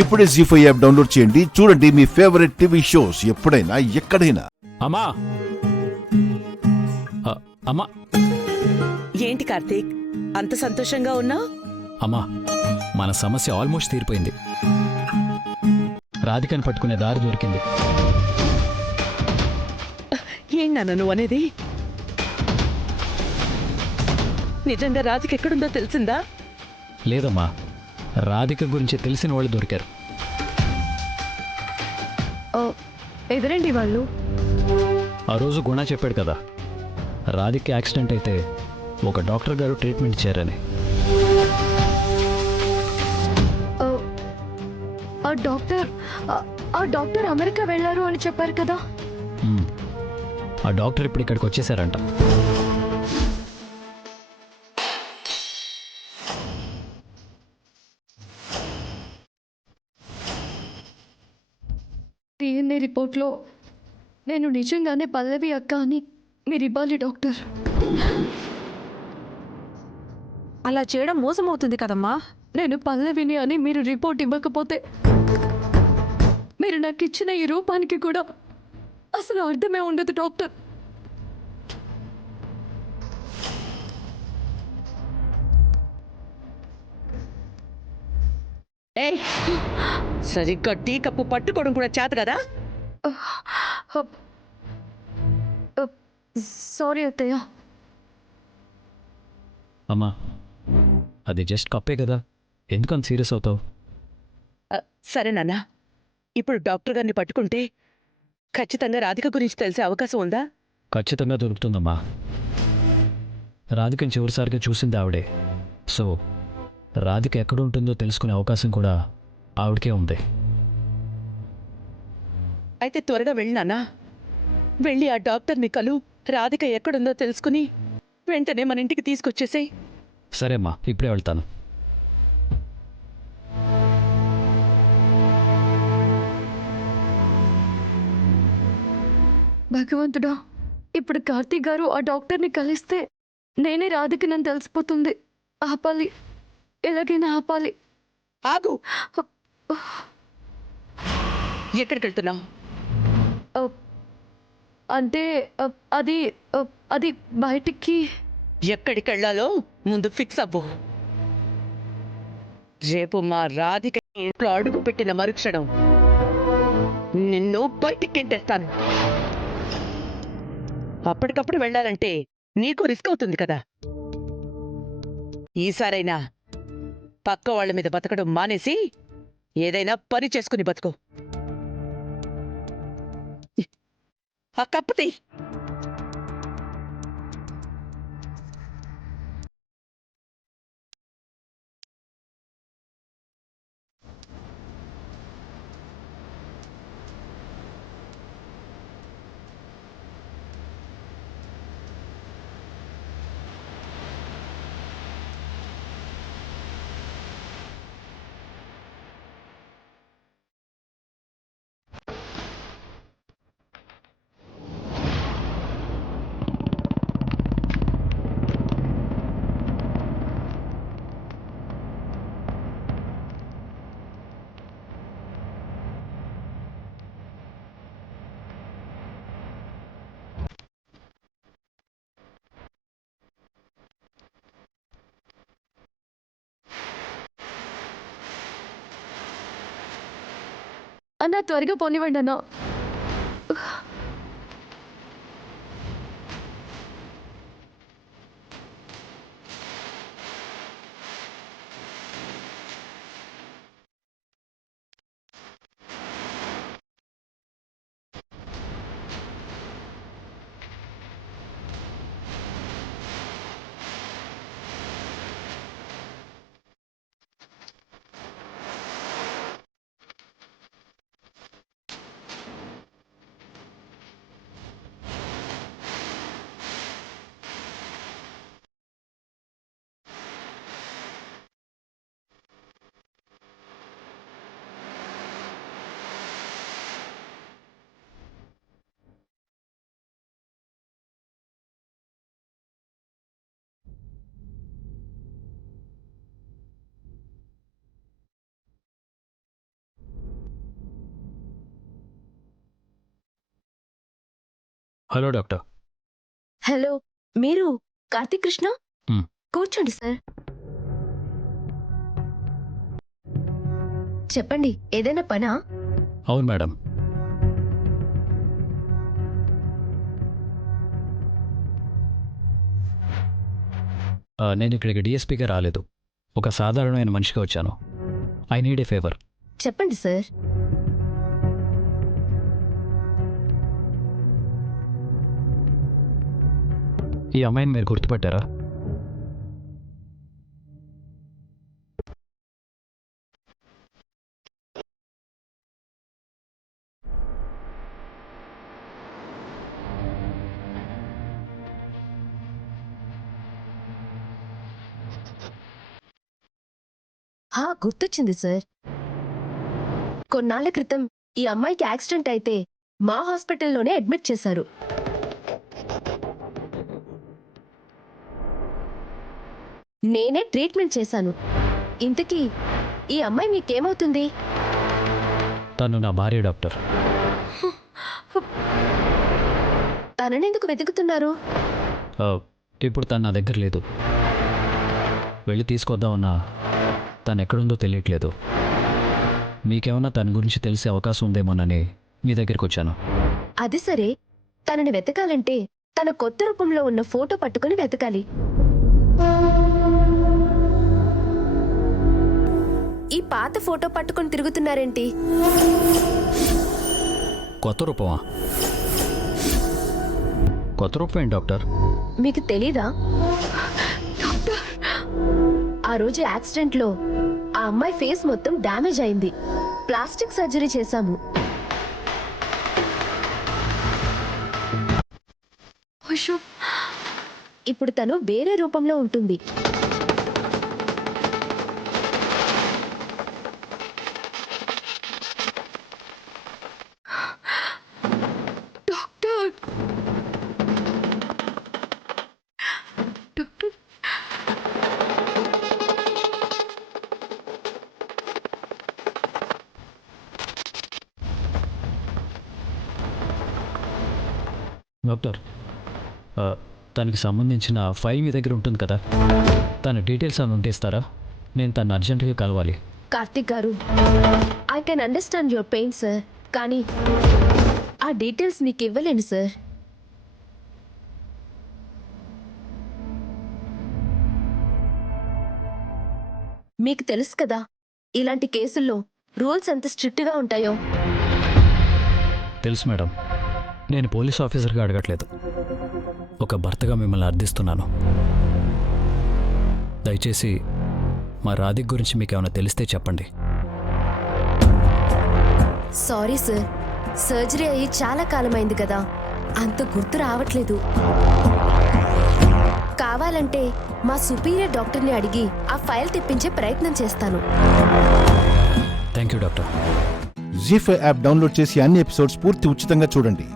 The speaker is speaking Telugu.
ఇప్పుడే జీ5 యాప్ డౌన్లోడ్ చేయండి. చూడండి మీ ఫేవరెట్ టీవీ షోస్ ఎప్పుడైనా ఎక్కడైనా. అమ్మా అమ్మా ఏంటి కార్తీక్ అంత సంతోషంగా ఉన్నావు? అమ్మా మన సమస్య ఆల్మోస్ట్ తీరిపోయింది. రాధికని పట్టుకునే దారి దొరికింది. ఏంటన్నా నువ్వు అనేది? నిజంగా రాధిక ఎక్కడుందో తెలిసిందా? లేదమ్మా, రాధిక గురించి తెలిసిన వాళ్ళు దొరికారు. ఎదురండి వాళ్ళు. ఆ రోజు గుణ చెప్పాడు కదా, రాధిక యాక్సిడెంట్ అయితే ఒక డాక్టర్ గారు ట్రీట్మెంట్ ఇచ్చారని. ఆ డాక్టర్ అమెరికా వెళ్ళారు అని చెప్పారు కదా. ఆ డాక్టర్ ఇప్పుడు ఇక్కడికి వచ్చేసారంట. డిఎన్ఏ రిపోర్ట్లో నేను నిజంగానే పల్లవి అక్క అని మీరు ఇవ్వాలి డాక్టర్. అలా చేయడం మోసమవుతుంది కదమ్మా. నేను పల్లవిని అని మీరు రిపోర్ట్ ఇవ్వకపోతే మీరు నాకు ఇచ్చిన ఈ రూపానికి కూడా అసలు అర్థమే ఉండదు డాక్టర్. ఏయ్, సరిగ్గా టీ కప్పు పట్టుకోవడం కూడా చేత కదా? సారీ అత్తయ్య. అమ్మా అది జస్ట్ కప్పే కదా, ఎందుకంత సీరియస్ అవుతావు? సరే నాన్న, ఇప్పుడు డాక్టర్ గారిని పట్టుకుంటే ఖచ్చితంగా రాధిక గురించి తెలిసే అవకాశం ఉందా? ఖచ్చితంగా దొరుకుతుందమ్మా. రాధికని చివరిసారిగా చూసింది ఆవిడే. సో రాధిక ఎక్కడ ఉంటుందో తెలుసుకునే అవకాశం కూడా ఆవిడకే ఉంది. అయితే త్వరగా వెళ్ళి నాన్న, వెళ్ళి ఆ డాక్టర్ని కలు, రాధిక ఎక్కడుందో తెలుసుకుని వెంటనే మన ఇంటికి తీసుకొచ్చేసేయ్. సరే అమ్మా, ఇప్పుడే వెళ్తాను. భగవంతుడా, ఇప్పుడు కార్తీక్ గారు ఆ డాక్టర్ని కలిస్తే నేనే రాధిక నన్ను తెలిసిపోతుంది. ఆపాలి, ఎలాగైనా ఆపాలి. ఆగు! ఎక్కడికి వెళ్తున్నావు? అంటే అది అది బయటికి. ఎక్కడికి వెళ్ళాలో ముందు ఫిక్స్ అవ్వు. రేపు మా రాధిక ఇంట్లో అడుగు పెట్టిన మరుక్షణం నిన్ను బయటికి గెంటేస్తాను. అప్పటికప్పుడు వెళ్ళాలంటే నీకు రిస్క్ అవుతుంది కదా. ఈసారైనా పక్క వాళ్ళ మీద బతకడం మానేసి ఏదైనా పని చేసుకుని బతుకు. ఆ కప్పుతి. అన్న త్వరగా పోనివ్వండి అన్న. Hello doctor. హలో, మీరు కార్తీక్ కృష్ణ? మ్. కూర్చోండి సార్. చెప్పండి, ఏదైనా పనా? అవును మేడం. నేను ఇక్కడికి డిఎస్పీగా రాలేదు, ఒక సాధారణమైన మనిషిగా వచ్చాను. I need a favour. చెప్పండి సార్. ఈ అమ్మాయిని మీరు గుర్తుపట్టారా? గుర్తొచ్చింది సార్. కొన్నాళ్ల క్రితం ఈ అమ్మాయికి యాక్సిడెంట్ అయితే మా హాస్పిటల్లోనే అడ్మిట్ చేశారు. నేనే ట్రీట్మెంట్ చేశాను. ఇంతకీ ఈ అమ్మాయి మీకేమవుతుంది? తను నా భార్య డాక్టర్. తననెందుకు వెతుకుతున్నారు? ఇప్పుడు తను నా దగ్గర లేదు. వెళ్ళి తీసుకొద్దామన్నా తను ఎక్కడుందో తెలియట్లేదు. మీకేమన్నా తన గురించి తెలిసే అవకాశం ఉందేమోనని మీ దగ్గరికి వచ్చాను. అది సరే, తనని వెతకాలంటే తన కొత్త రూపంలో ఉన్న ఫోటో పట్టుకుని వెతకాలి. ఈ పాత ఫోటో పట్టుకుని తిరుగుతున్నారేంటి? కొత్త రూపమా? కొత్త రూపం ఏంటి డాక్టర్? మీకు తెలీదా? ఆ రోజు యాక్సిడెంట్లో ఆ అమ్మాయి ఫేస్ మొత్తం డ్యామేజ్ అయింది. ప్లాస్టిక్ సర్జరీ చేశాము. ఇప్పుడు తను వేరే రూపంలో ఉంటుంది. డాక్టర్, డాక్టర్, డాక్టర్, తనకి సంబంధించిన ఫైల్ మీ దగ్గర ఉంటుంది కదా, తన డీటెయిల్స్ అని ఉంటేస్తారా? నేను తను అర్జెంటుగా కలవాలి. కార్తిక్ గారు, I can understand your pain sir, కానీ ఆ డీటెయిల్స్ మీకు ఇవ్వలేను సార్. మీకు తెలుసు కదా ఇలాంటి కేసుల్లో రూల్స్ ఎంత స్ట్రిక్ట్గా ఉంటాయో. తెలుసు మేడం, నేను పోలీస్ ఆఫీసర్గా అడగట్లేదు, ఒక భర్తగా మిమ్మల్ని అర్థిస్తున్నాను. దయచేసి మా రాధిక్ గురించి మీకు ఏమైనా తెలిస్తే చెప్పండి. సారీ సార్, సర్జరీ అయ్యి చాలా కాలమైంది కదా, అంత గుర్తు రావట్లేదు. కావాలంటే మా సుపీరియర్ డాక్టర్ని అడిగి ఆ ఫైల్ తెప్పించే ప్రయత్నం చేస్తాను. Thank you doctor. ZEE5 app download చేసి అన్ని ఎపిసోడ్స్ పూర్తి ఉచితంగా చూడండి.